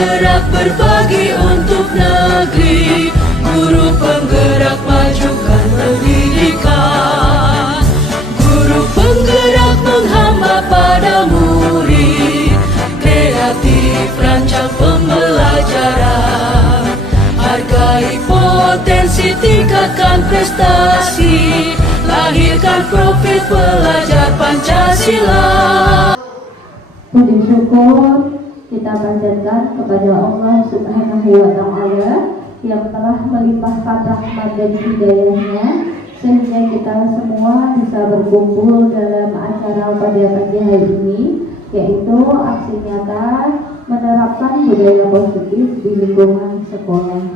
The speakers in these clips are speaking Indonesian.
bergerak berbagi untuk negeri, guru penggerak majukan pendidikan, guru penggerak menghamba pada murid, kreatif rancang pembelajaran, hargai potensi, tingkatkan prestasi, lahirkan profil pelajar Pancasila. Puji syukur kita panjatkan kepada Allah Subhanahu wa Ta'ala yang telah melimpahkan rahmat dan hidayahnya sehingga kita semua bisa berkumpul dalam acara pada pagi hari ini, yaitu aksi nyata menerapkan budaya positif di lingkungan sekolah.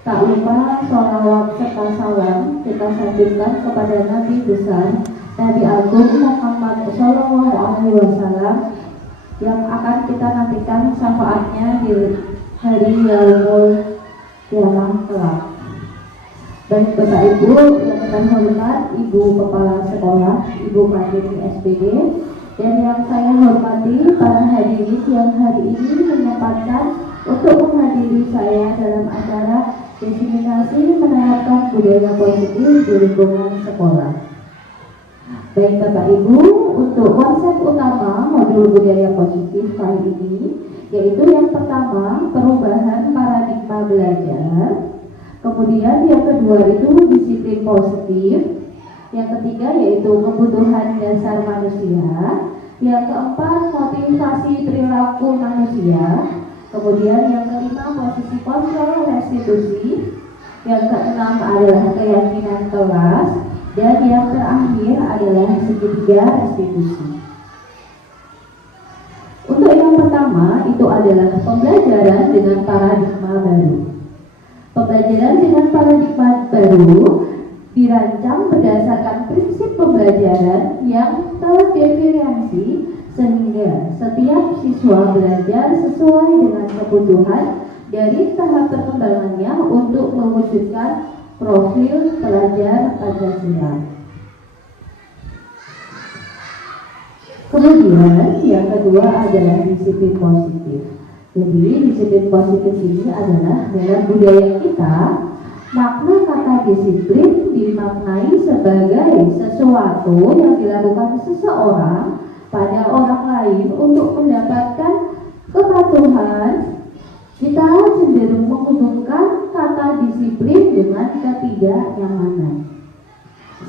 Tak lupa sholawat serta salam kita sanjungkan kepada Nabi besar Nabi Agung Muhammad Sallallahu Alaihi Wasallam yang akan kita nantikan syafaatnya di hari Yaumul Qiyamah kelak. Baik Bapak Ibu yang terhormat, Ibu Kepala Sekolah, Ibu Kadin SPD, dan yang saya hormati para hadirin yang hari ini menyempatkan untuk menghadiri saya dalam acara diseminasi menerapkan budaya positif di lingkungan sekolah. Baik Bapak Ibu, untuk konsep utama modul budaya positif kali ini yaitu yang pertama perubahan paradigma belajar, kemudian yang kedua itu disiplin positif, yang ketiga yaitu kebutuhan dasar manusia, yang keempat motivasi perilaku manusia, kemudian yang kelima posisi kontrol restitusi, yang keenam adalah keyakinan kelas, dan yang terakhir adalah segitiga restitusi. Untuk yang pertama itu adalah pembelajaran dengan paradigma baru. Pembelajaran dengan paradigma baru dirancang berdasarkan prinsip pembelajaran yang terdifferensiasi sehingga setiap siswa belajar sesuai dengan kebutuhan dari tahap perkembangannya untuk mewujudkan profil pelajar Pancasila. Kemudian yang kedua adalah disiplin positif. Jadi disiplin positif ini adalah dalam budaya kita, makna kata disiplin dimaknai sebagai sesuatu yang dilakukan seseorang pada orang lain untuk mendapatkan kepatuhan. Kita cenderung menghubungkan kata disiplin dengan ketidaknyamanan.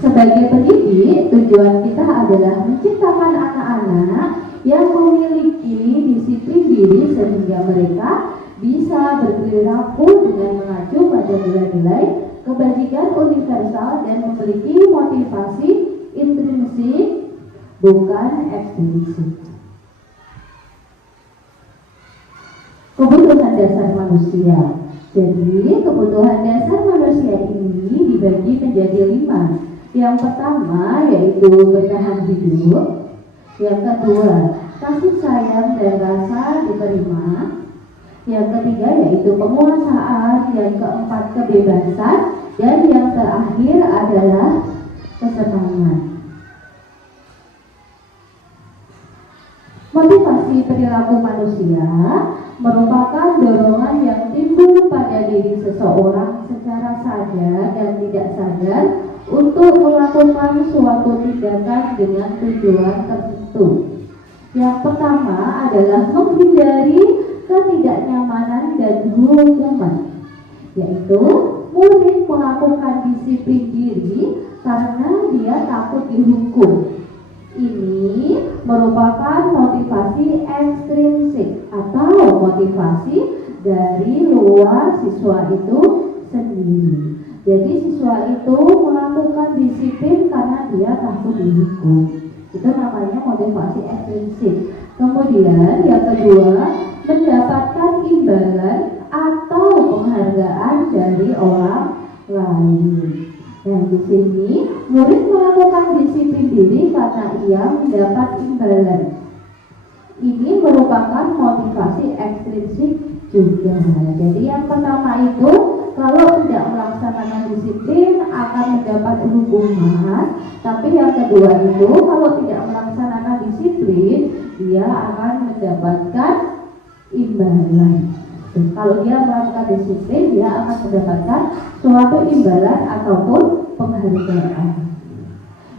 Sebagai pendidik, tujuan kita adalah menciptakan anak-anak yang memiliki disiplin diri sehingga mereka bisa berperilaku dengan mengacu pada nilai-nilai kebajikan universal dan memiliki motivasi intrinsik bukan ekstrinsik. Kebutuhan dasar manusia. Jadi kebutuhan dasar manusia ini dibagi menjadi 5. Yang pertama yaitu bertahan hidup. Yang kedua kasih sayang dan rasa diterima. Yang ketiga yaitu penguasaan. Yang keempat kebebasan. Dan yang terakhir adalah kesenangan. Motivasi perilaku manusia merupakan dorongan yang timbul pada diri seseorang secara sadar dan tidak sadar untuk melakukan suatu tindakan dengan tujuan tertentu. Yang pertama adalah menghindari ketidaknyamanan dan hukuman, yaitu murid melakukan disiplin diri karena dia takut dihukum. Ini merupakan motivasi ekstrinsik atau motivasi dari luar siswa itu sendiri. Jadi siswa itu melakukan disiplin karena dia takut dihukum. Itu namanya motivasi ekstrinsik. Kemudian yang kedua, mendapatkan imbalan atau penghargaan dari orang lain. Dan di sini murid melakukan disiplin diri karena ia mendapat imbalan. Ini merupakan motivasi ekstrinsik juga. Jadi yang pertama itu kalau tidak melaksanakan disiplin akan mendapat hukuman. Tapi yang kedua itu kalau tidak melaksanakan disiplin dia akan mendapatkan imbalan. Kalau dia melakukan disiplin, dia akan mendapatkan suatu imbalan ataupun penghargaan.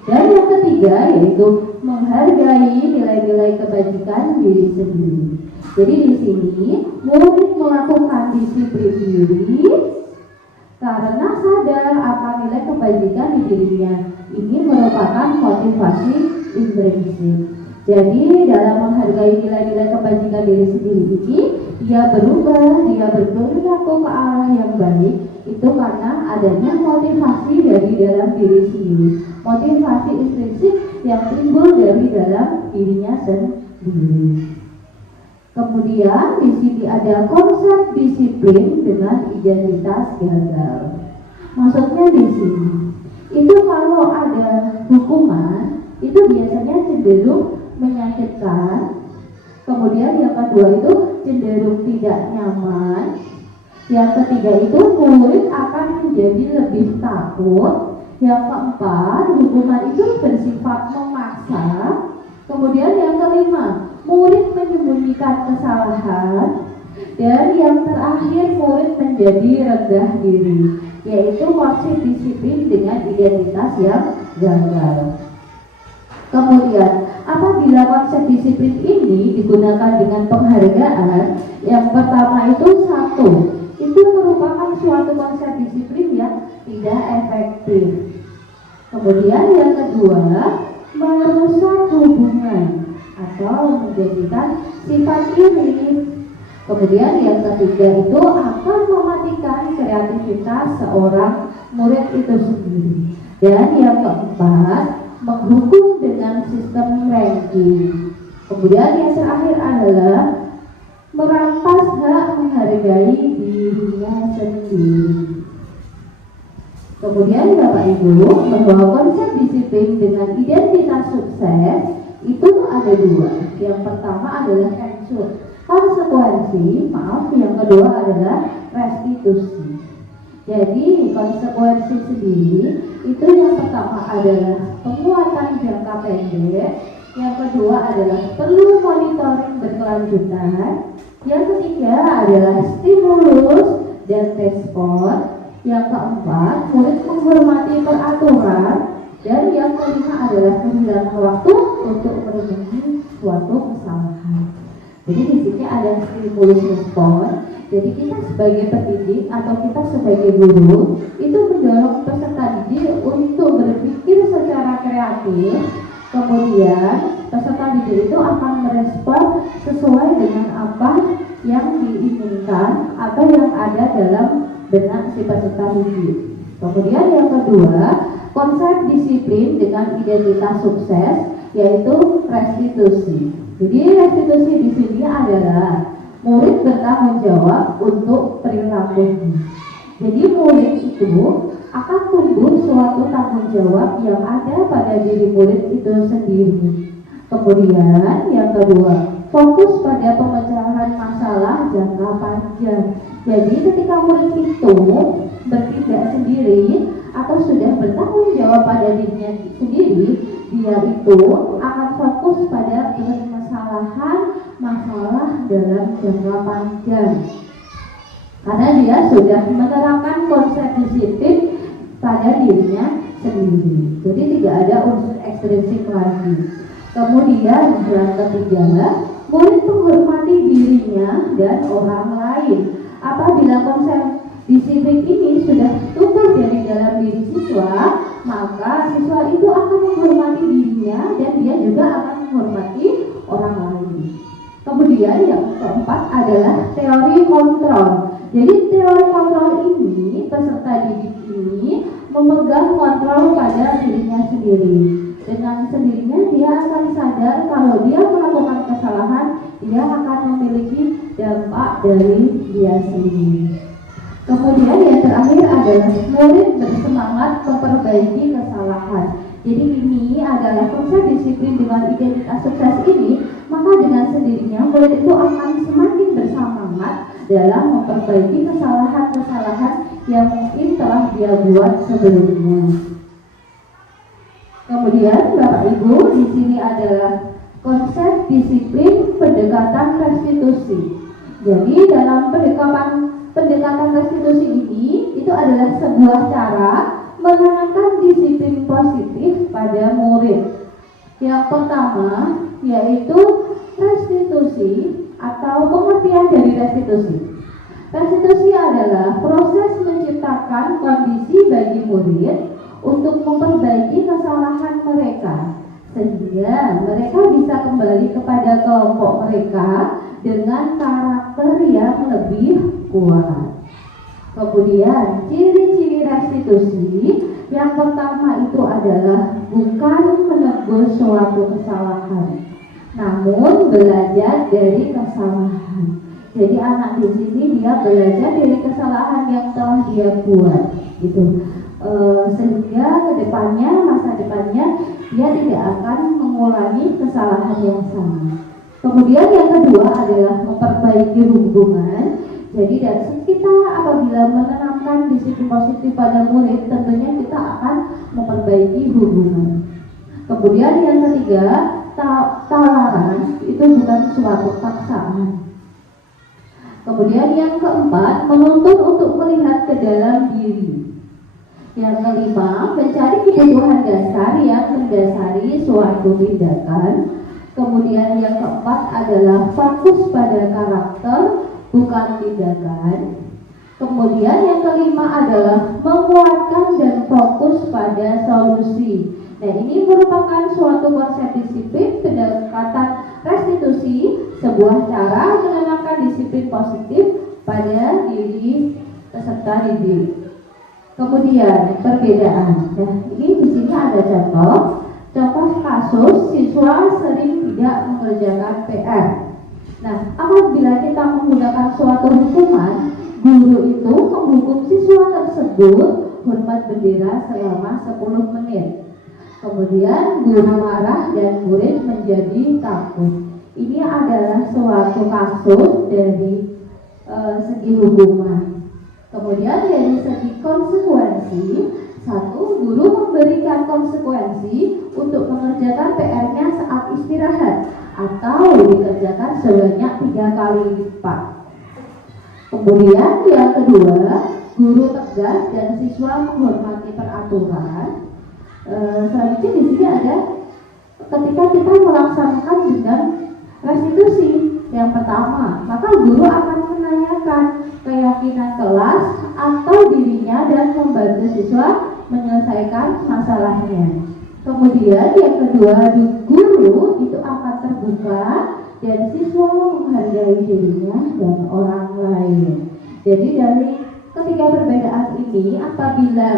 Dan yang ketiga yaitu menghargai nilai-nilai kebajikan diri sendiri. Jadi di sini murid melakukan disiplin diri karena sadar akan nilai kebajikan di dirinya. Ini merupakan motivasi intrinsik. Jadi dalam menghargai nilai-nilai kebajikan diri sendiri ini, dia berubah, dia berperilaku ke arah yang baik, itu karena adanya motivasi dari dalam diri sendiri, motivasi intrinsik yang timbul dari dalam dirinya sendiri. Kemudian di sini ada konsep disiplin dengan identitas gagal. Maksudnya di sini itu kalau ada hukuman itu biasanya cenderung menyakitkan. Kemudian yang kedua itu cenderung tidak nyaman. Yang ketiga itu murid akan menjadi lebih takut. Yang keempat, hukuman itu bersifat memaksa. Kemudian yang kelima, murid menyembunyikan kesalahan. Dan yang terakhir, murid menjadi rendah diri, yaitu konsep disiplin dengan identitas yang gagal. Kemudian apabila konsep disiplin ini digunakan dengan penghargaan, yang pertama itu satu, itu merupakan suatu konsep disiplin yang tidak efektif. Kemudian yang kedua, merusak hubungan atau menjadikan sifat iri. Kemudian yang ketiga itu akan mematikan kreativitas seorang murid itu sendiri. Dan yang keempat, menghukum dengan sistem ranking. Kemudian yang terakhir adalah merampas hak menghargai dirinya sendiri. Kemudian Bapak Ibu, bahwa konsep disiplin dengan identitas sukses itu ada dua. Yang pertama adalah konsekuensi, yang kedua adalah restitusi. Jadi konsekuensi sendiri itu yang pertama adalah penguatan jangka pendek, yang kedua adalah perlu monitoring berkelanjutan, yang ketiga adalah stimulus dan respon, yang keempat murid menghormati peraturan, dan yang kelima adalah kehilangan waktu untuk merenungi suatu kesalahan. Jadi di sini ada stimulus respon. Jadi kita sebagai pendidik atau kita sebagai guru itu mendorong peserta didik untuk berpikir secara kreatif. Kemudian peserta didik itu akan merespon sesuai dengan apa yang diinginkan atau yang ada dalam benak si peserta didik. Kemudian yang kedua, konsep disiplin dengan identitas sukses yaitu restitusi. Jadi restitusi di sini adalah murid bertanggung jawab untuk perilakunya. Jadi murid itu akan tumbuh suatu tanggung jawab yang ada pada diri murid itu sendiri. Kemudian yang kedua, fokus pada pemecahan masalah jangka panjang. Jadi ketika murid itu bertindak sendiri atau sudah bertanggung jawab pada dirinya sendiri, dia itu akan fokus pada masalah dalam jangka panjang. Karena dia sudah menerapkan konsep disiplin pada dirinya sendiri. Jadi tidak ada unsur ekstrinsik lagi. Kemudian yang ketiga, murid menghormati dirinya dan orang lain. Apabila konsep disiplin ini sudah tumbuh dari dalam diri siswa, maka siswa itu akan menghormati dirinya dan dia juga akan menghormati orang lain. Kemudian yang keempat adalah teori kontrol. Jadi teori kontrol ini, peserta didik ini memegang kontrol pada dirinya sendiri. Dengan sendirinya dia akan sadar kalau dia melakukan kesalahan, dia akan memiliki dampak dari dia sendiri. Kemudian yang terakhir adalah murid bersemangat memperbaiki kesalahan. Jadi ini adalah konsep disiplin dengan identitas sukses ini, maka dengan sendirinya murid itu akan semakin bersemangat dalam memperbaiki kesalahan-kesalahan yang mungkin telah dia buat sebelumnya. Kemudian Bapak Ibu, di sini adalah konsep disiplin pendekatan restitusi. Jadi dalam pendekatan restitusi ini itu adalah sebuah cara menanamkan disiplin positif pada murid. Yang pertama yaitu restitusi atau pengertian dari restitusi. Restitusi adalah proses menciptakan kondisi bagi murid untuk memperbaiki kesalahan mereka sehingga mereka bisa kembali kepada kelompok mereka dengan karakter yang lebih kuat. Kemudian ciri-ciri restitusi yang pertama itu adalah bukan menebus suatu kesalahan, namun belajar dari kesalahan. Jadi anak di sini dia belajar dari kesalahan yang telah dia buat, gitu. Sehingga kedepannya, masa depannya dia tidak akan mengulangi kesalahan yang sama. Kemudian yang kedua adalah memperbaiki hubungan. Jadi dari kita apabila menanamkan disiplin positif pada murid, tentunya kita akan memperbaiki hubungan. Kemudian yang ketiga, toleransi itu bukan suatu paksaan. Kemudian yang keempat, menuntut untuk melihat ke dalam diri. Yang kelima, mencari kebutuhan dasar yang mendasari suatu tindakan. Kemudian yang keempat adalah fokus pada karakter, bukan tindakan. Kemudian yang kelima adalah menguatkan dan fokus pada solusi. Nah, ini merupakan suatu konsep disiplin pendekatan restitusi, sebuah cara menanamkan disiplin positif pada diri peserta didik. Kemudian perbedaan. Nah, ini di sini ada contoh kasus siswa sering tidak mengerjakan PR. Nah, apabila kita menggunakan suatu hukuman, guru itu menghukum siswa tersebut hormat bendera selama 10 menit. Kemudian guru marah dan murid menjadi takut. Ini adalah suatu kasus dari segi hukuman. Kemudian dari segi konsekuensi, satu, guru memberikan konsekuensi untuk mengerjakan PR-nya saat istirahat atau dikerjakan sebanyak 3 kali lipat. Kemudian yang kedua, guru tegas dan siswa menghormati peraturan. Selanjutnya di sini ada ketika kita melaksanakan dengan restitusi. Yang pertama, maka guru akan menanyakan keyakinan kelas atau dirinya dan membantu siswa menyelesaikan masalahnya. Kemudian yang kedua, guru itu akan terbuka dan siswa menghargai dirinya dan orang lain. Jadi dari ketiga perbedaan ini, apabila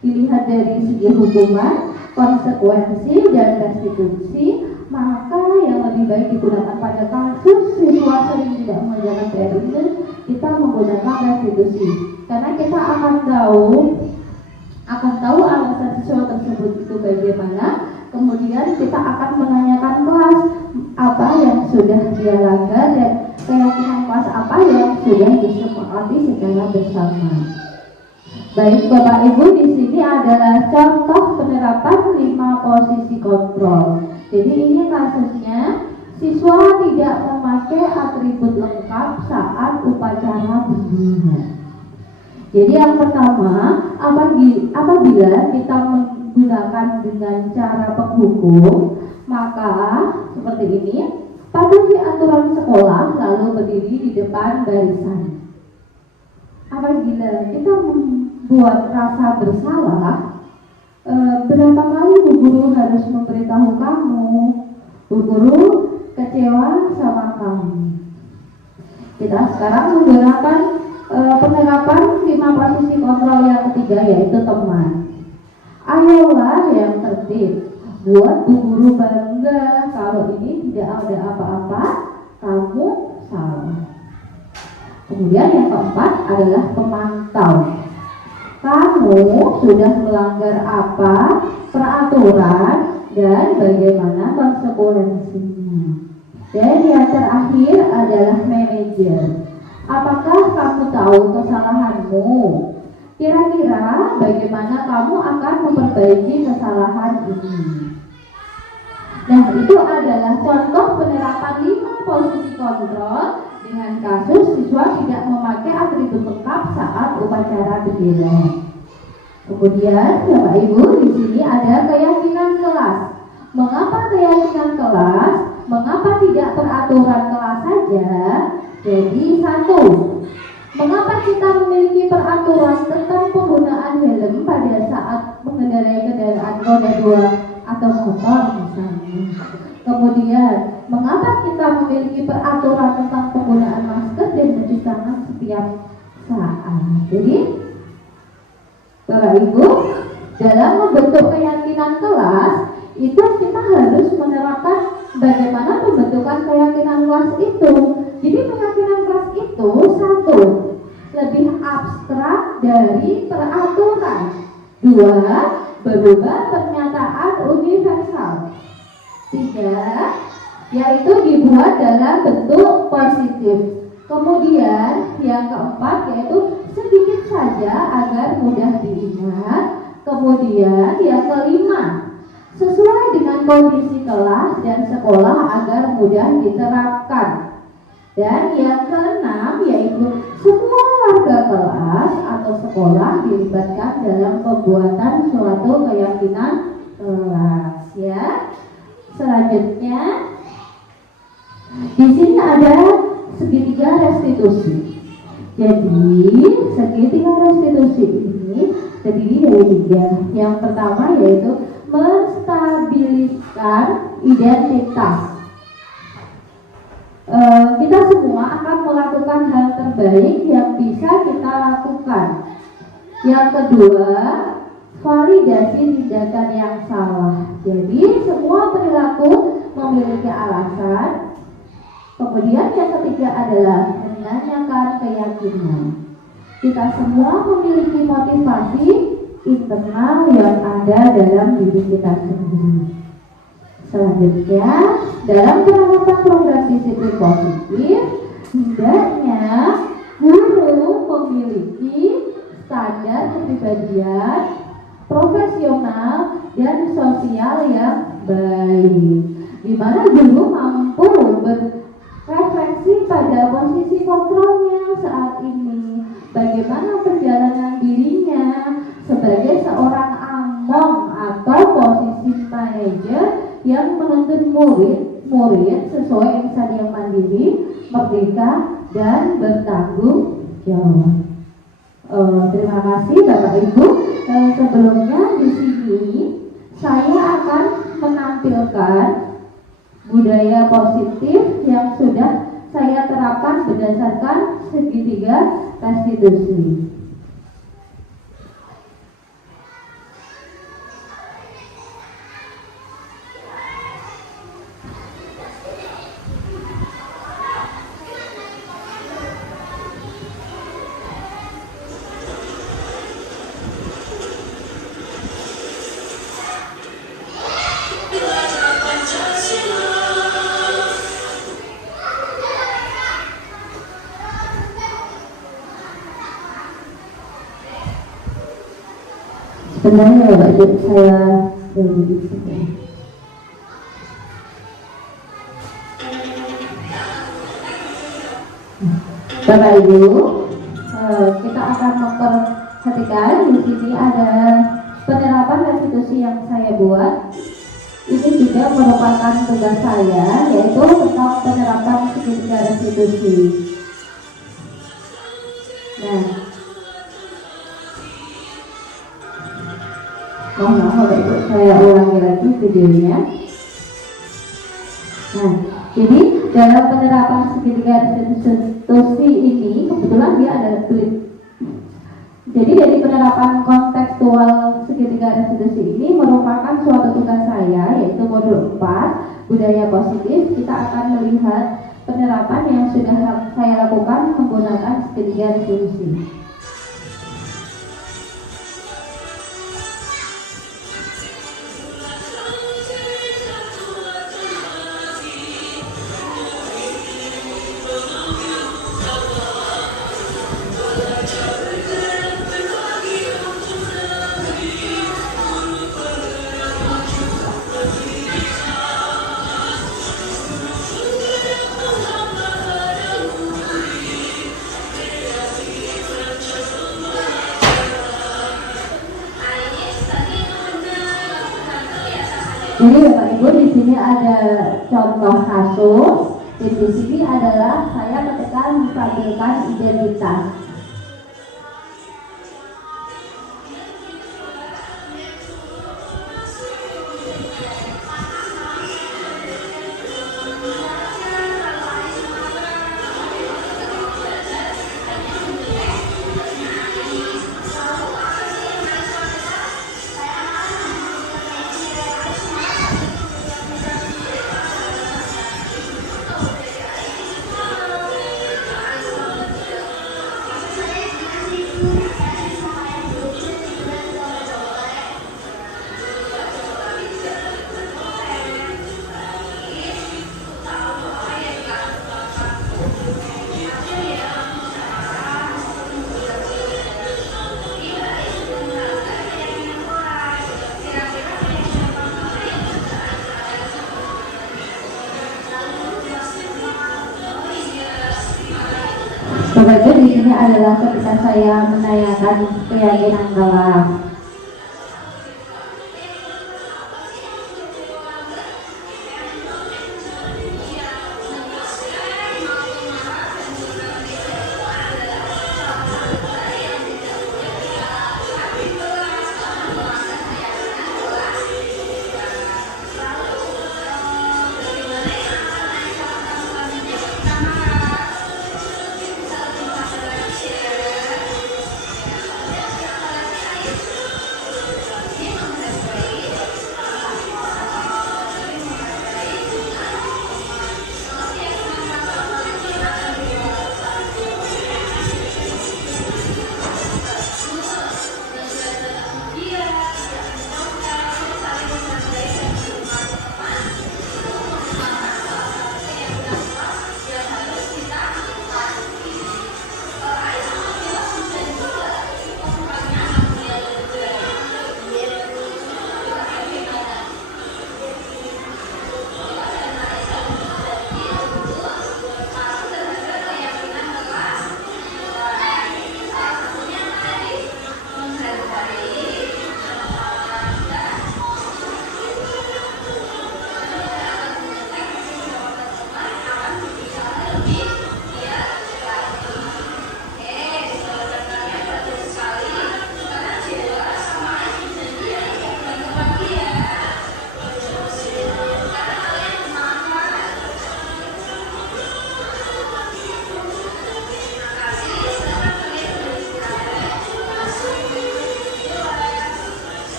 dilihat dari segi hukuman, konsekuensi, dan restitusi, maka yang lebih baik digunakan pada kasus siswa sering tidak mengerjakan PR itu, kita menggunakan restitusi, karena kita akan tahu alasan siswa tersebut itu bagaimana. Kemudian kita akan menanyakan kelas apa yang sudah dia langgar dan keyakinan kelas apa yang sudah disepakati secara bersama. Baik Bapak Ibu, di sini adalah contoh penerapan 5 posisi kontrol. Jadi ini kasusnya siswa tidak memakai atribut lengkap saat upacara bendera. Jadi yang pertama, apabila kita menggunakan dengan cara penghukum, maka seperti ini, patuhi aturan sekolah lalu berdiri di depan barisan. Apabila kita membuat rasa bersalah, berapa kali Bu Guru harus memberitahu kamu, Bu Guru kecewa sama kamu. Kita sekarang menggunakan penerapan 5 posisi kontrol yang ketiga, yaitu teman. Ayolah yang tertib, buat Bu Guru bangga kalau ini tidak ada apa-apa, kamu salah. Kemudian yang keempat adalah pemantau. Kamu sudah melanggar apa peraturan dan bagaimana konsekuensinya. Dan yang terakhir adalah manajer. Apakah kamu tahu kesalahanmu? Kira-kira bagaimana kamu akan memperbaiki kesalahan ini? Nah, itu adalah contoh penerapan 5 posisi kontrol dengan kasus siswa tidak memakai atribut lengkap saat upacara bendera. Kemudian, Bapak Ibu, di sini ada keyakinan kelas. Mengapa keyakinan kelas? Mengapa tidak peraturan kelas saja? Jadi satu, mengapa kita memiliki peraturan tentang penggunaan helm pada saat mengendarai kendaraan roda 2 atau motor misalnya? Kemudian, mengapa kita memiliki peraturan tentang penggunaan masker dan mencuci tangan setiap saat? Jadi, Bapak Ibu, dalam membentuk keyakinan kelas, itu kita harus menerapkan bagaimana pembentukan keyakinan kelas itu. Jadi keyakinan kelas itu satu, lebih abstrak dari peraturan. Dua, berubah pernyataan universal. Tiga, yaitu dibuat dalam bentuk positif. Kemudian yang keempat yaitu sedikit saja agar mudah diingat. Kemudian yang kelima, sesuai dengan kondisi kelas dan sekolah agar mudah diterapkan. Dan yang keenam yaitu semua warga kelas atau sekolah dilibatkan dalam pembuatan suatu keyakinan kelas, ya. Selanjutnya di sini ada segitiga restitusi. Jadi segitiga restitusi ini terdiri dari tiga. Yang pertama yaitu menstabiliskan identitas. Kita semua akan melakukan hal terbaik yang bisa kita lakukan. Yang kedua, validasi tindakan yang salah. Jadi semua perilaku memiliki alasan. Kemudian yang ketiga adalah menanyakan keyakinan. Kita semua memiliki motivasi internal yang ada dalam diri kita sendiri. Selanjutnya, dalam penerapan program disiplin positif, hendaknya guru memiliki standar kepribadian profesional dan sosial yang baik, di mana guru mampu berefleksi pada posisi kontrolnya saat ini, bagaimana perjalanan dirinya sebagai seorang among atau posisi manajer yang menuntun murid sesuai insan yang mandiri, merdeka, dan bertanggung jawab. Terima kasih Bapak Ibu. Sebelumnya di sini saya akan menampilkan budaya positif yang sudah saya terapkan berdasarkan segitiga restitusi. Sebenarnya Bapak Ibu saya di sini. Bapak Ibu, kita akan memperhatikan di sini ada penerapan restitusi yang saya buat. Ini juga merupakan tugas saya, yaitu tentang penerapan segitiga restitusi. Nah, mohon maaf Bapak Ibu, saya ulangi lagi videonya. Nah, jadi dalam penerapan segitiga restitusi ini kebetulan dia ada klip. Jadi dari penerapan kontekstual segitiga restitusi ini merupakan suatu tugas saya, yaitu modul 4 budaya positif. Kita akan melihat penerapan yang sudah saya lakukan menggunakan segitiga restitusi. Jadi Bapak Ibu di sini ada contoh kasus. Di sini adalah saya ketika menstabilkan identitas. Bapak Ibu di sini adalah ketika saya menanyakan keyakinan kelas.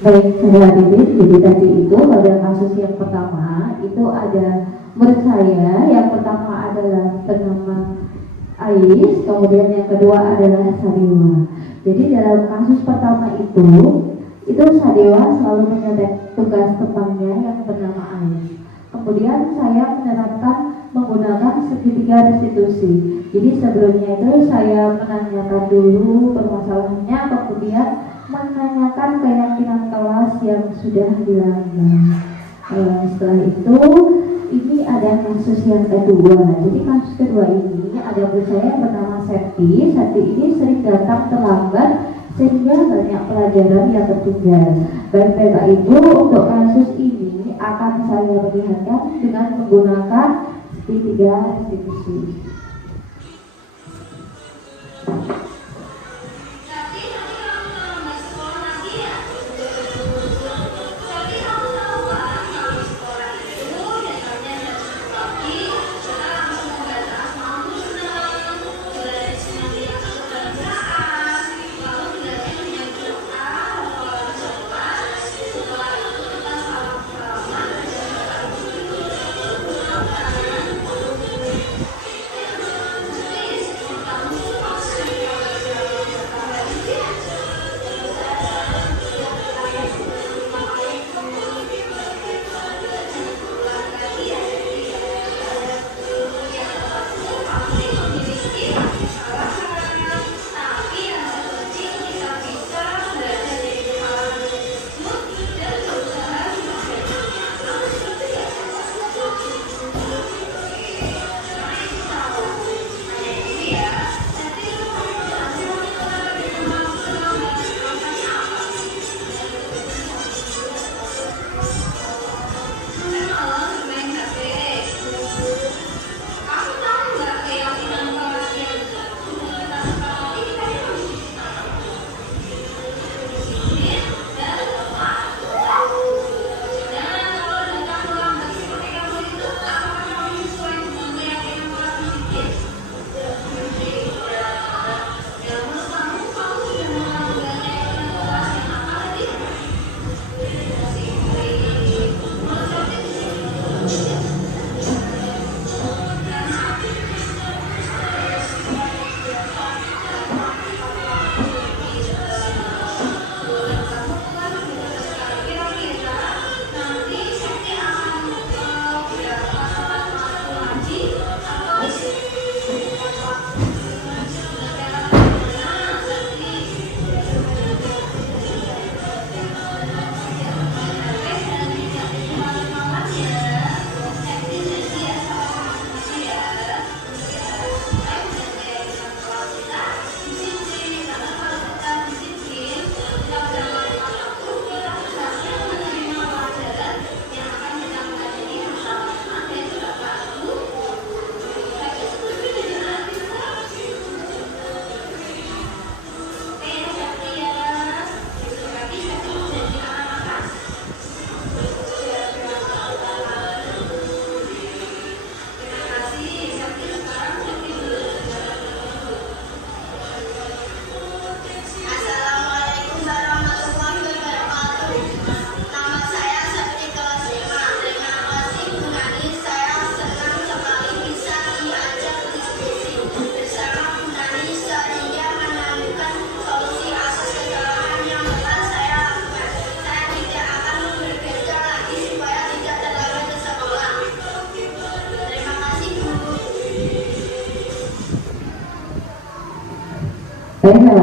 Baik, saudara Bibit, jadi tadi itu pada kasus yang pertama itu ada murid saya, yang pertama adalah bernama Ais, kemudian yang kedua adalah Sadewa. Jadi dalam kasus pertama itu Sadewa selalu menyontek tugas temannya yang bernama Ais. Kemudian saya menerapkan menggunakan segitiga restitusi. Jadi sebelumnya itu saya menanyakan dulu permasalahannya, kemudian menanyakan keyakinan kelas yang sudah dilanggar. Setelah itu, ini ada kasus yang kedua. Jadi kasus kedua ini ada murid saya yang bernama Septi. Septi ini sering datang terlambat sehingga banyak pelajaran yang tertinggal. Baik Bapak Ibu, untuk kasus ini akan saya perlihatkan dengan menggunakan segitiga restitusi.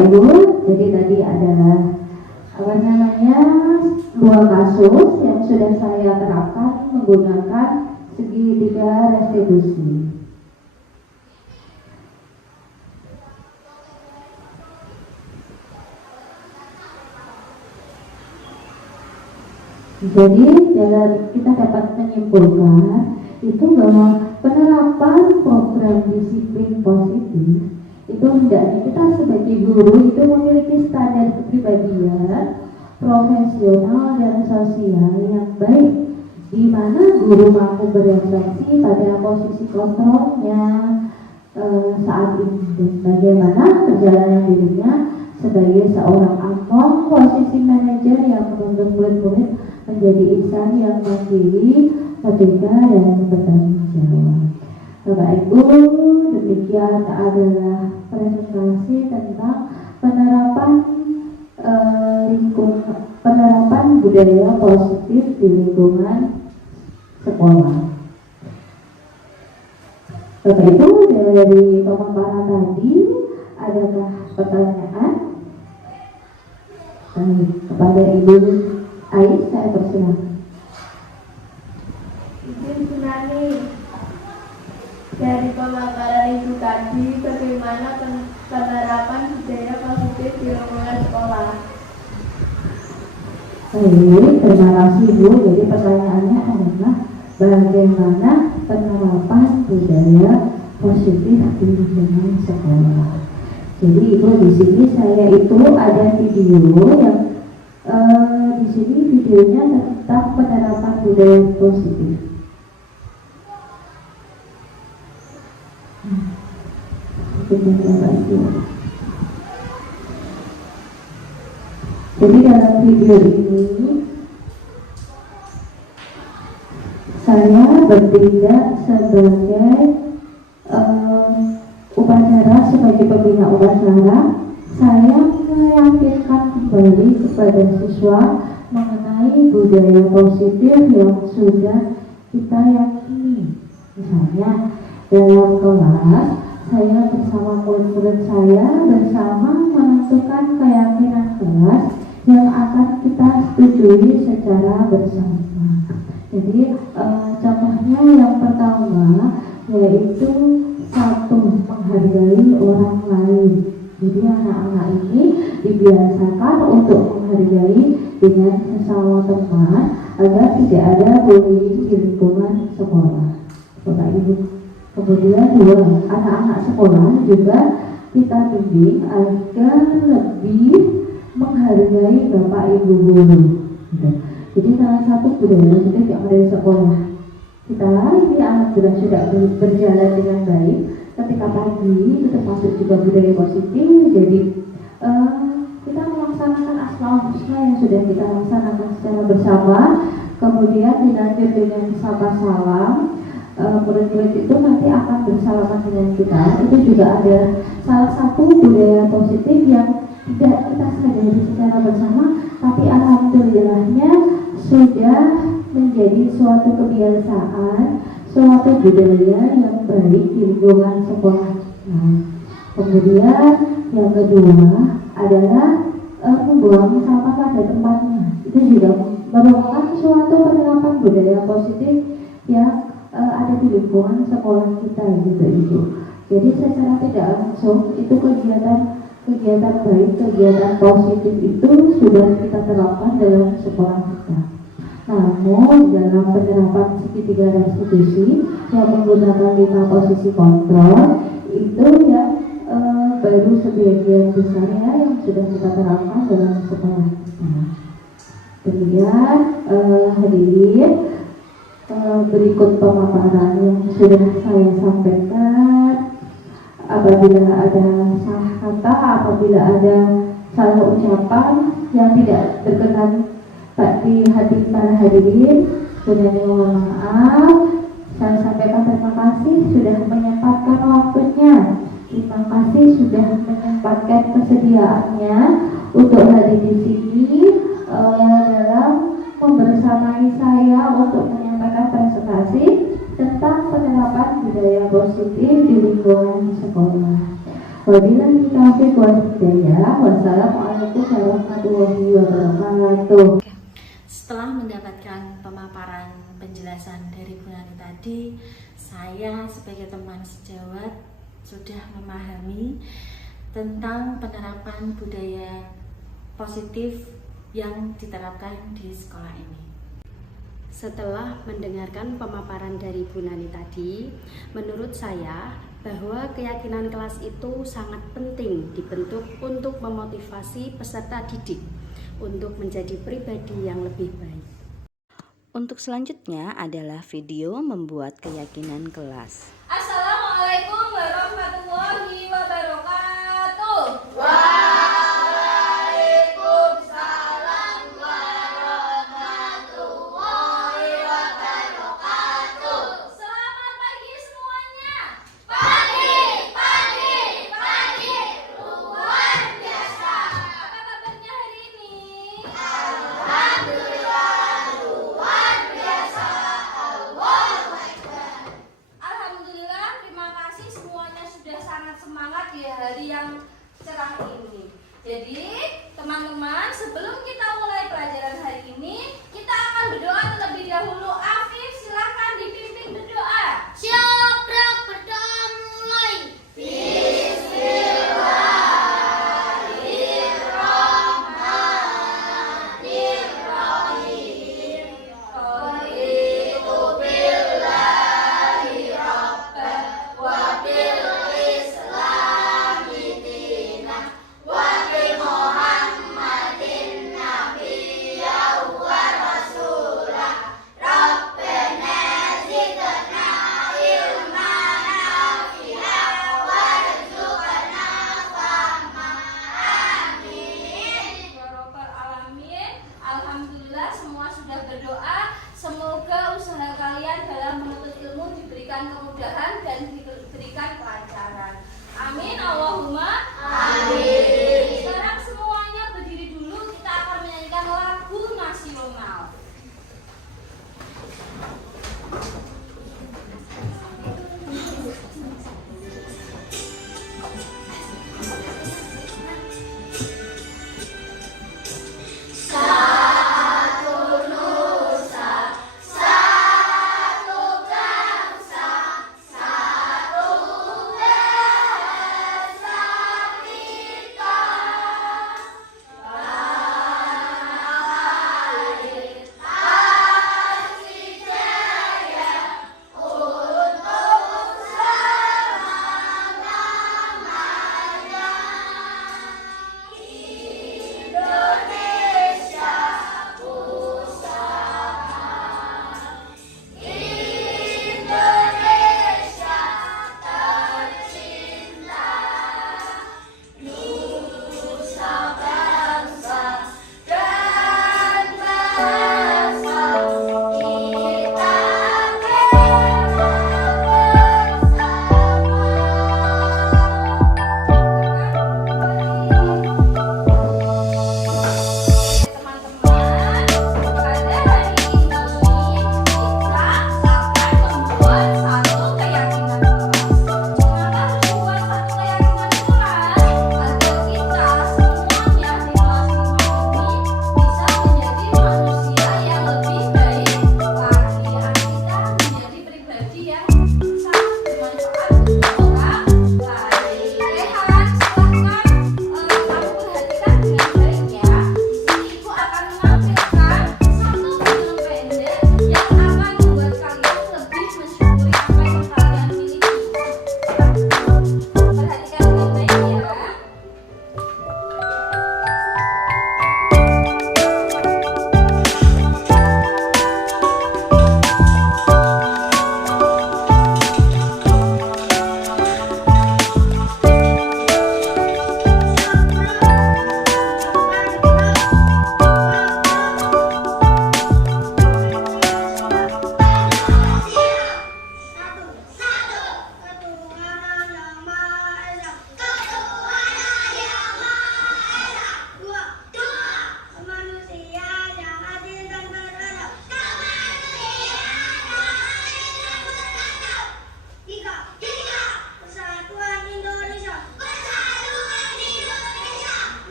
Ibu, jadi tadi adalah apa namanya 2 kasus yang sudah saya terapkan menggunakan segitiga restitusi. Jadi kita dapat menyimpulkan itu bahwa penerapan program disiplin positif itu hendaknya kita sebagai guru itu memiliki standar kepribadian, profesional dan sosial yang baik, di mana guru mampu berefleksi pada posisi kontrolnya saat ini dan bagaimana perjalanan dirinya sebagai seorang aktor, posisi manajer yang menuntun murid-murid menjadi insan yang mandiri, merdeka dan bertanggung jawab. Bapak Ibu, demikian adalah presentasi tentang penerapan penerapan budaya positif di lingkungan sekolah. Bapak Ibu, dari pemaparan tadi, adakah pertanyaan? Kepada Ibu Ais, saya persilakan. Izin Tsunami, dari pemaparan Ibu tadi, bagaimana penerapan budaya positif di lingkungan sekolah? Baik, terima kasih Bu. Jadi pertanyaannya adalah bagaimana penerapan budaya positif di lingkungan sekolah. Jadi Ibu, di sini saya itu ada video yang di sini videonya tentang penerapan budaya positif. Jadi dalam video ini saya bertindak sebagai upacara, sebagai pembina upacara. Saya meyakinkan kembali kepada siswa mengenai budaya positif yang sudah kita yakini. Misalnya dalam kelas, saya bersama murid-murid saya bersama menentukan keyakinan kelas yang akan kita setujui secara bersama. Jadi contohnya yang pertama yaitu 1, menghargai orang lain. Jadi anak-anak ini dibiasakan untuk menghargai dengan sesama teman agar tidak ada bullying di lingkungan sekolah. Bapak Ibu. Kemudian 2, anak-anak sekolah juga kita bimbing agar lebih menghargai Bapak Ibu guru. Jadi salah satu budaya positif yang ada di sekolah kita ini alhamdulillah sudah berjalan dengan baik. Ketika pagi itu termasuk juga budaya positif. Jadi kita melaksanakan asmaul husna yang sudah kita laksanakan secara bersama. Kemudian dilanjut dengan sapa salam. Murid-murid itu nanti akan bersalaman dengan kita. Itu juga ada salah satu budaya positif yang tidak kita sadari secara bersama, tapi alhamdulillahnya sudah menjadi suatu kebiasaan, suatu budaya yang baik di lingkungan sekolah. Kemudian yang kedua adalah membuang sampah pada tempatnya. Itu juga merupakan suatu penerapan budaya positif yang ada di lingkungan sekolah kita gitu Ibu. Jadi secara tidak langsung itu kegiatan baik, kegiatan positif itu sudah kita terapkan dalam sekolah kita. Namun dalam penerapan segitiga restitusi yang menggunakan 5 posisi kontrol itu yang baru sebagian besar yang sudah kita terapkan dalam sekolah kita. Kemudian hadirin, berikut pemaparan yang sudah saya sampaikan. Apabila ada salah kata, apabila ada salah ucapan yang tidak berkenan di hati para hadirin, sudah mohon maaf. Saya sampaikan terima kasih sudah menyempatkan waktunya. Terima kasih sudah menyempatkan kesediaannya untuk hadir di sini dalam membersamai saya untuk menyampaikan presentasi tentang penerapan budaya positif di lingkungan sekolah. Wabillahi taufiq hidayah. Wassalamualaikum warahmatullahi wabarakatuh. Setelah mendapatkan pemaparan penjelasan dari Bu Nani tadi, saya sebagai teman sejawat sudah memahami tentang penerapan budaya positif yang diterapkan di sekolah ini. Setelah mendengarkan pemaparan dari Bu Nani tadi, menurut saya bahwa keyakinan kelas itu sangat penting dibentuk untuk memotivasi peserta didik untuk menjadi pribadi yang lebih baik. Untuk selanjutnya adalah video membuat keyakinan kelas. Assalamualaikum warahmatullahi wabarakatuh. Selamat pagi semuanya. Pagi. Luar biasa. Apa kabarnya hari ini? Alhamdulillah, terima kasih semuanya sudah sangat semangat di hari yang cerah ini. Jadi, teman-teman, sebelum kita mulai pelajaran hari ini, kita akan berdoa terlebih dahulu. Afif, silahkan dipimpin berdoa. Siap, berdoa mulai. Alhamdulillah semua sudah berdoa. Semoga usaha kalian dalam menuntut ilmu diberikan kemudahan dan diberikan kelancaran. Amin Allahumma amin. Sekarang semuanya berdiri dulu, kita akan menyanyikan lagu nasional.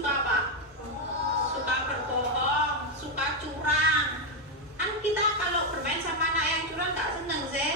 suka apa? Suka berbohong, suka curang. Kan kita kalau bermain sama anak yang curang nggak seneng sih.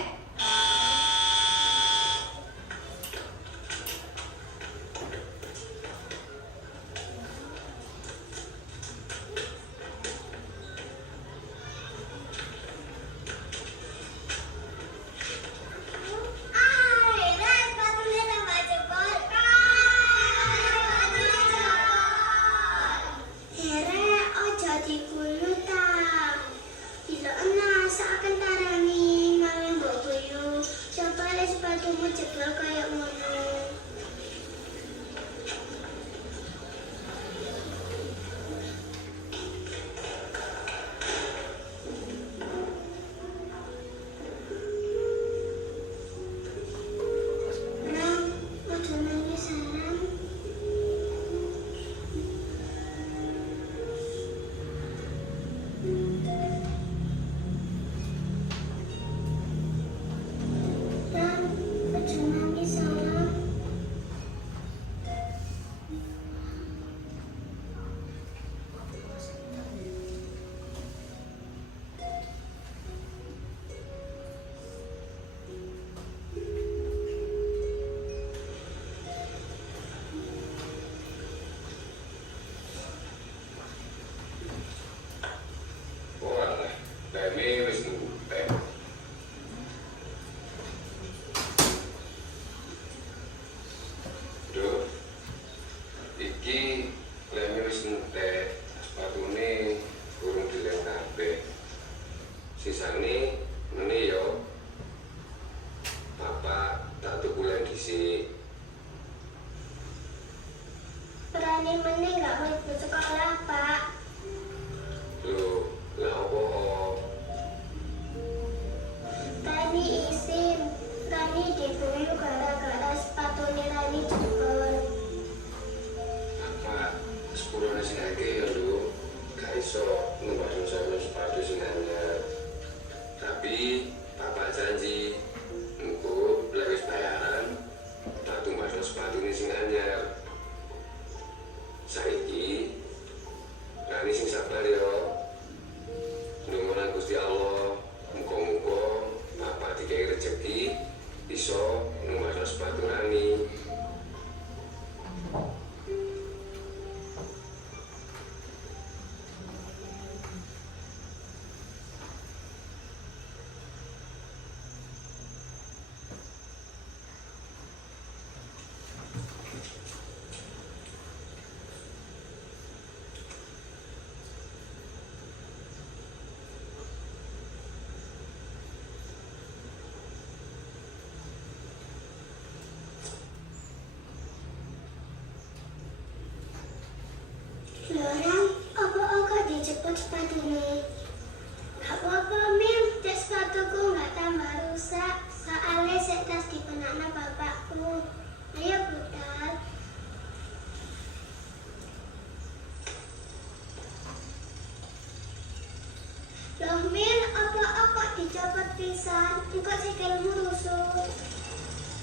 Berani meneh nggak mau ikut sekolah, Pak. Loh, lah apa? Rani izin. Rani dibeli gara-gara sepatunya Rani jebol. Apa? Sepuluh sing akeh ya, Lho. Gak iso numpak sepatu sing anyar. Tapi Bapak janji engko lek wis bayaran tak tumbas sepatu sing anyar. Saiki Rani sing sabar ya. Nuwun Gusti Allah, muga-muga Bapak dikai rezeki iso numpak sepatu Rani. Lorang, apa dijemput sepatunya? Gak apa-apa, Mim. Cek sepatuku nggak tambah rusak. Soalnya setas di penakna bapakku. Ayo, budal. Loh, Min, apa dicopot pisan? Engkau sikilmu rusuh.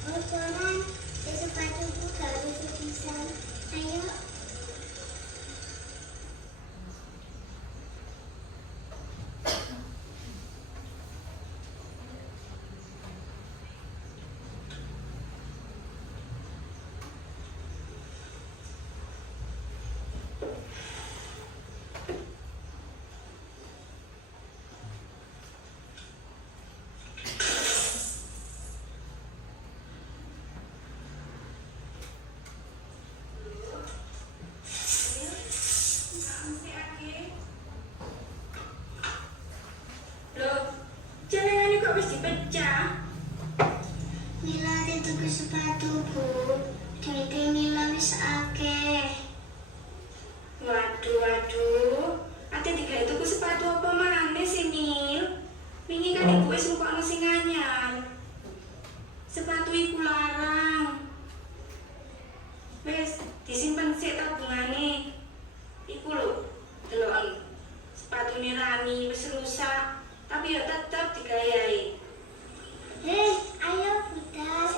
Bocoran, cek sepatuku gak rusuh pisan. Ayo. Mila dituku sepatu, Bu. Duitnya Mila wis akeh. Waduh. Ate digawe tuku sepatu apa maneh sih, Mil? Wingi kan ibu wis nukokno sing anyar. Sepatu iku larang. Wes disimpen sik tabungane. Iku lho, delok sepatune Rani wis rusak, tapi ya tetep digayahi. Hei, ayo budal.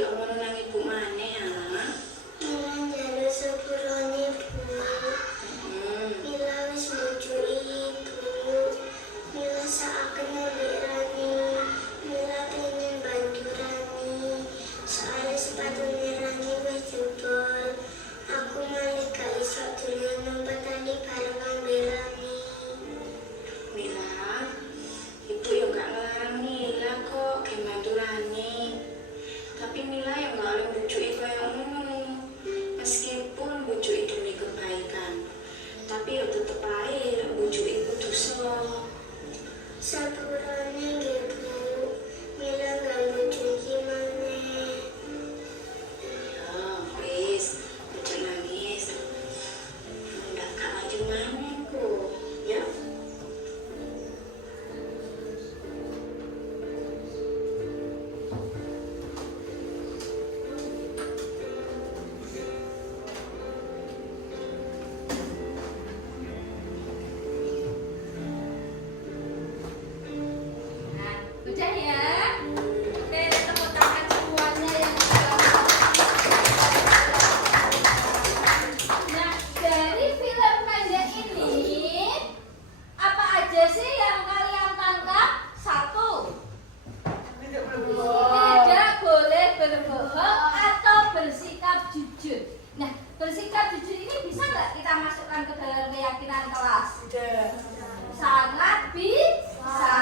adik omong nang ibu maneh anak. Mila njaluk sepurone Bu. Mila wis mbujuki Ibu. Mila seakan nolak Rani. Mila pengen bantu Rani. Soalnya sepatunya Rani wis jebol. Aku malah gak iso dolan numpak tali barengan Rani. Mila, ibu yang gak ngelarang Mila kok gen bantu Rani. Tapi Mila yang gak oleh bujuki kaya ngono. Meskipun bujuki demi kebaikan, tapi ya tetep ae lek bujuki ku dosa. Sepurone nggih Bu. Mila gak bujuki maneh. Ya, wis, aja nangis. Ndak gak lanjut maneh ku, ya. Nah, udah ya. Oke, tepuk tangan semuanya yang sudah. Nah, dari film pendek ini apa aja sih yang kalian tangkap? Satu, tidak boleh berbohong atau bersikap jujur. Nah, bersikap jujur ini bisa nggak kita masukkan ke dalam keyakinan kelas? Sangat bisa.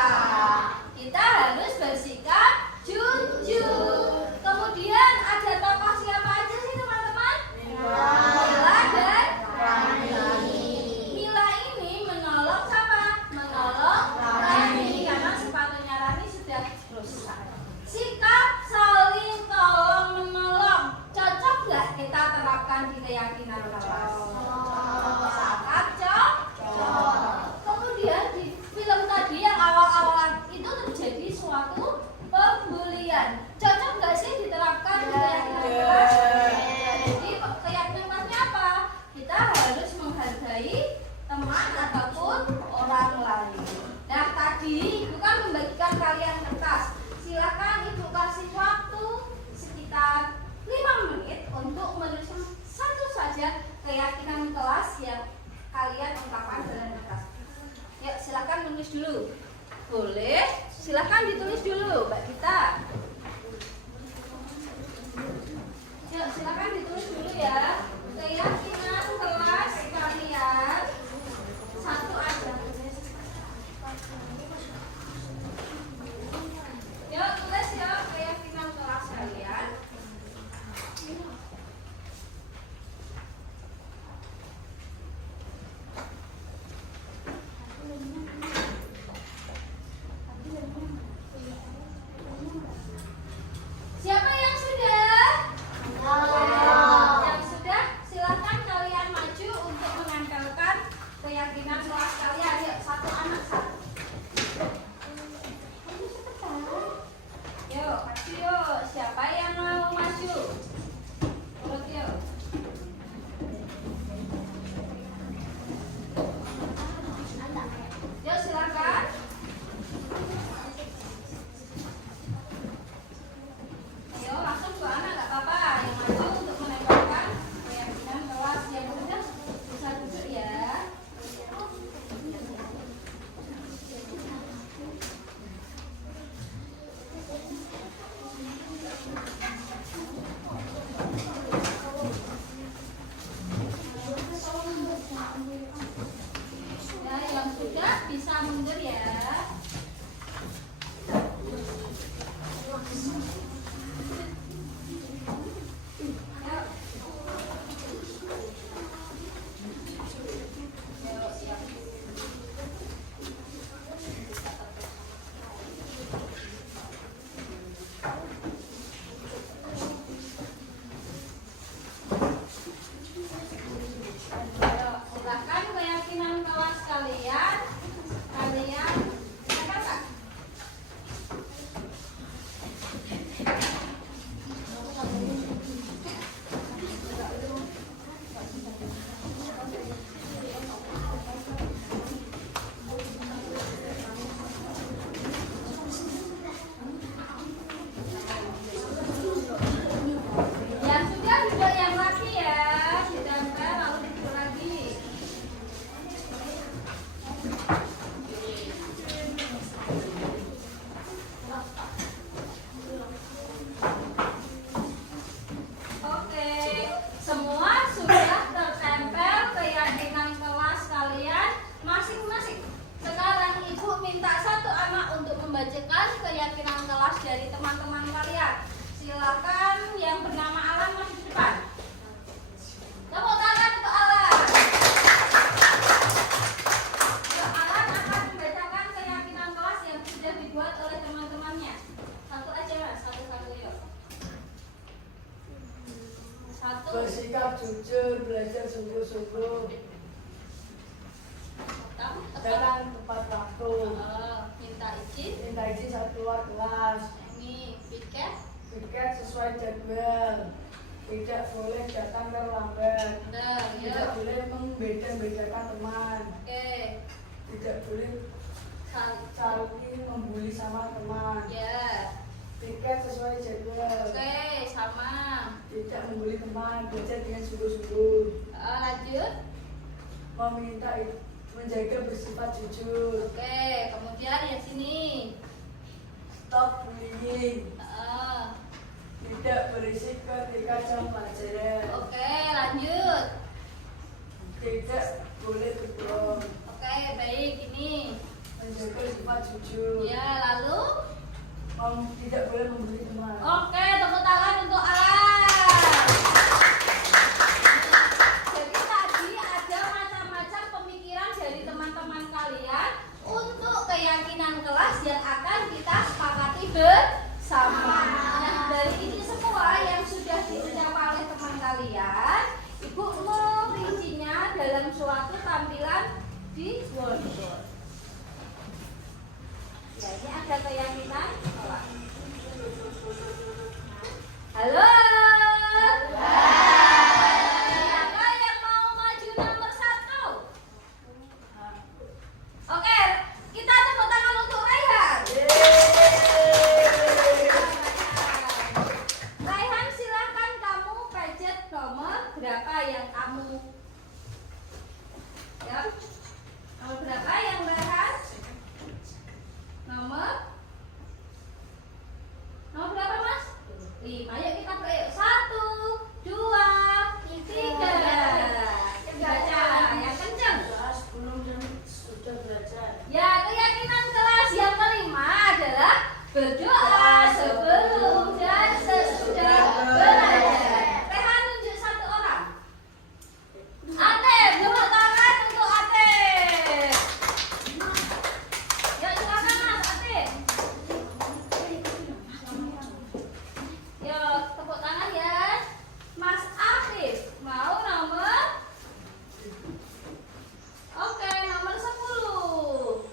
Kita harus bersikap jujur. Kemudian ada tokoh siapa aja sih teman-teman? Mila dan Rani. Mila ini menolong siapa? Menolong Rani karena sepatunya Rani sudah rusak. Sikap saling tolong menolong cocok nggak kita terapkan di keyakinan kelas? Sangat cocok. Kemudian di film tadi yang awal-awalan itu terjadi suatu pembulian. Cocok nggak sih diterapkan di keyakinan kelas? Jadi keyakinan kelasnya apa? Kita harus menghargai teman ataupun orang lain. Nah tadi ibu kan membagikan kalian kertas. Silakan ibu kasih waktu sekitar 5 menit untuk menuliskan satu saja keyakinan kelas yang kalian ungkapkan dalam kertas. Yuk silakan menulis dulu. Boleh? Silakan ditulis dulu, Mbak Gita. Yuk silakan ditulis dulu ya. Keyakinan kelas kalian satu aja. Yuk tulis ya keyakinan kelas kalian. Siapa yang sudah? Yang sudah, silakan kalian maju untuk menempelkan keyakinan kelas kalian. Yuk, satu anak satu. Yuk, maju yuk. Siapa yang mau maju? Urut yuk. Yuk, silakan. Ayo langsung 2 anak nggak apa-apa yang maju untuk menempelkan keyakinan kelas yang sudah bisa duduk ya. Ya yang sudah bisa mundur ya. Silakan keyakinan kelas kalian. Kalian catat. menyaksikan keyakinan kelas dari teman-teman kalian. Silakan yang bernama Alan maju di depan. Tepuk tangan untuk Alan. Alan akan membacakan keyakinan kelas yang sudah dibuat oleh teman-temannya. Satu aja mas, satu-satu yuk. Satu. Bersikap jujur, belajar sungguh-sungguh, datang tepat waktu, Minta izin. saat keluar kelas, Ini piket. sesuai jadwal, tidak boleh datang terlambat, Benar, tidak yuk. boleh membeda-bedakan teman, Oke. tidak boleh saling membuli sama teman, Ya. piket sesuai jadwal, Oke, sama. tidak membuli teman, belajar dengan sungguh-sungguh, Lanjut. menjaga bersifat jujur, Oke, kemudian yang sini. stop bullying, tidak berisik ketika jam pelajaran, Oke, lanjut. tidak boleh berbohong, Oke, baik ini. menjaga sifat jujur, Ya, lalu. tidak boleh membuli teman. Oke, tepuk tangan untuk Alan. Jadi tadi ada macam-macam pemikiran dari teman-teman kalian untuk keyakinan kelas yang akan kita sepakati bersama. Nah, dari ini semua yang sudah diucap oleh teman kalian, Ibu merincinya dalam suatu tampilan di whiteboard. Ya, ini ada keyakinan kelas. Halo. Siapa yang mau maju nomor 1? Oke, kita tepuk tangan untuk Raihan. Raihan, silahkan kamu pencet nomor berapa yang kamu. Ya. Nomor berapa yang Raihan? Nomor berapa mas? 5. Yuk kita play. 1, 2, 3. Baca yang kenceng. Sudah belajar. Ya, keyakinan kelas yang kelima adalah berdoa sebelum dan sesudah belajar. Rehan tunjuk satu orang. Ate, tepuk tangan untuk Ate. Yuk silakan mas Ate. Yuk tepuk tangan ya. Mas Afif mau nomor? Oke, nomor 10.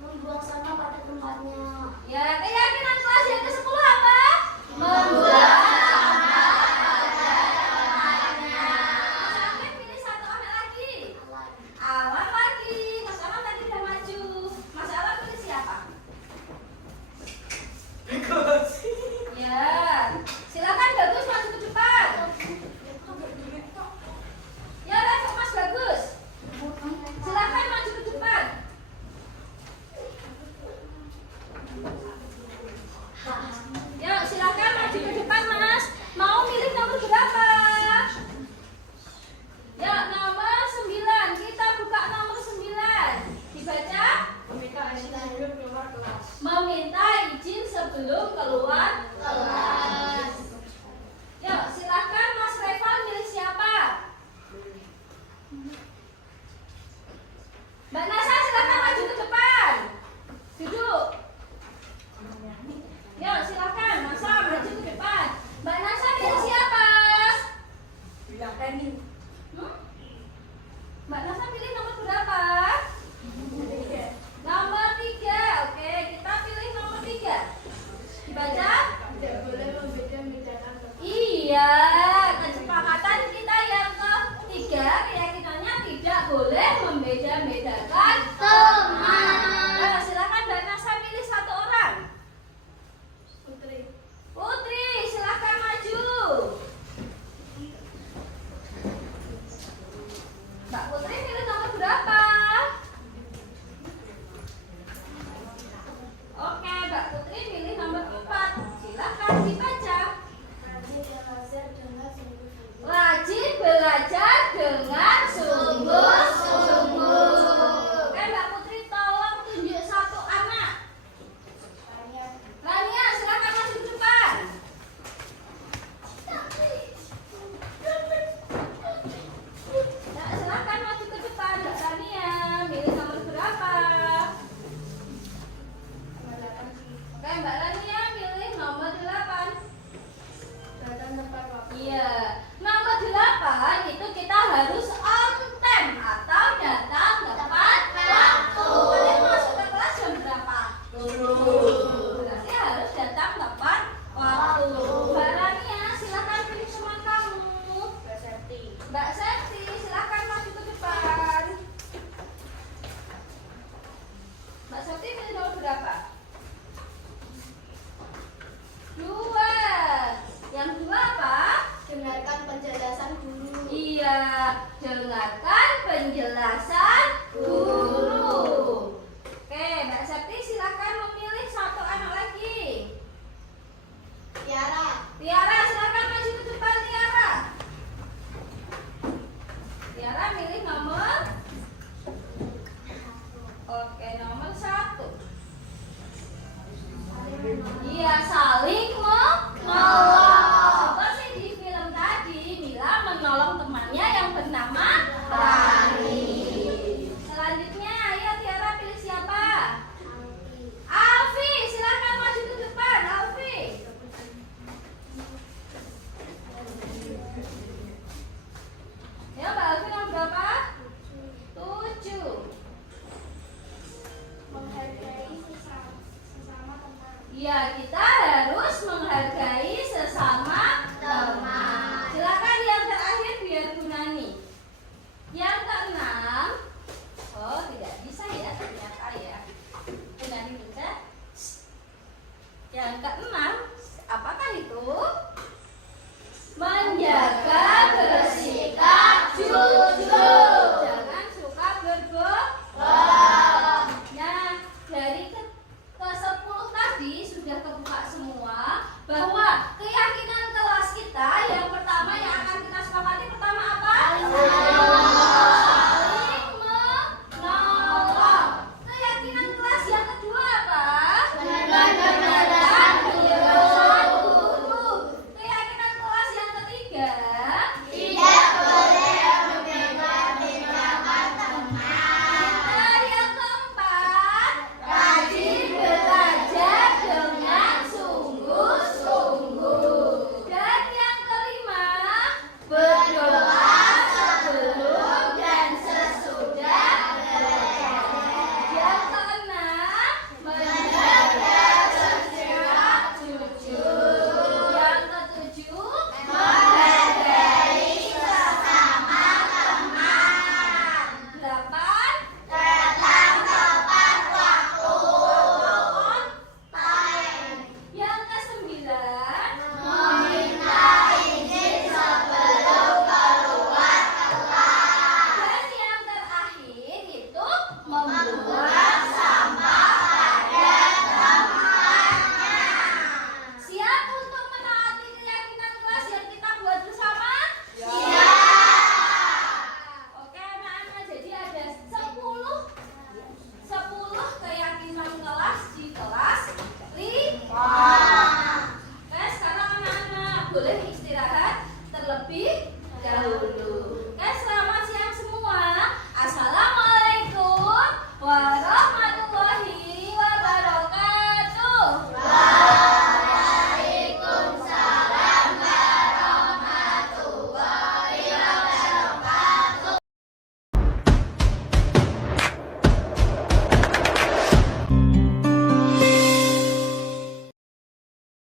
Membuang sampah pada tempatnya. Ya, keyakinan kelas yang ke-10 apa? Membuang sampah pada tempatnya. Mas Afif pilih satu anak lagi. Awan lagi. Mas Awan tadi udah maju. Mas Awan pilih siapa? Ya, silakan Bagus maju ke depan. Ya, Revo Mas Bagus. Silakan maju ke depan. Ya, silakan maju ke depan Mas. Mau milih nomor berapa? Ya, nomor 9. Kita buka nomor 9. Dibaca? Meminta izin sebelum keluar kelas. Yuk, silakan Mas Revan milih siapa? Mbak Nasa, silakan maju ke depan. Duduk. Yuk, silakan Nasa maju ke depan. Mbak Nasa pilih siapa? Mbak Nasa pilih nomor berapa? Nomor 3. Oke, kita pilih nomor 3. Dibaca? Iya, saling menolong. Seperti di film tadi, Mila menolong temannya yang bernama Rani. Selanjutnya, ayo Tiara pilih siapa? Alfi, silakan maju ke depan, Alfi. Ya, Mbak Alfi nomor berapa? 7. Menghargai sesama teman. Iya, kita harus menghargai sesama teman. Silakan yang terakhir biar Bu Nani. Yang keenam, oh tidak bisa ya ternyata ya. Bu Nani bisa. Yang keenam, apakah itu? Menjaga bersikap jujur. Jangan suka berbohong. Nah, dari ke-10 tadi sudah kebuka semua bahwa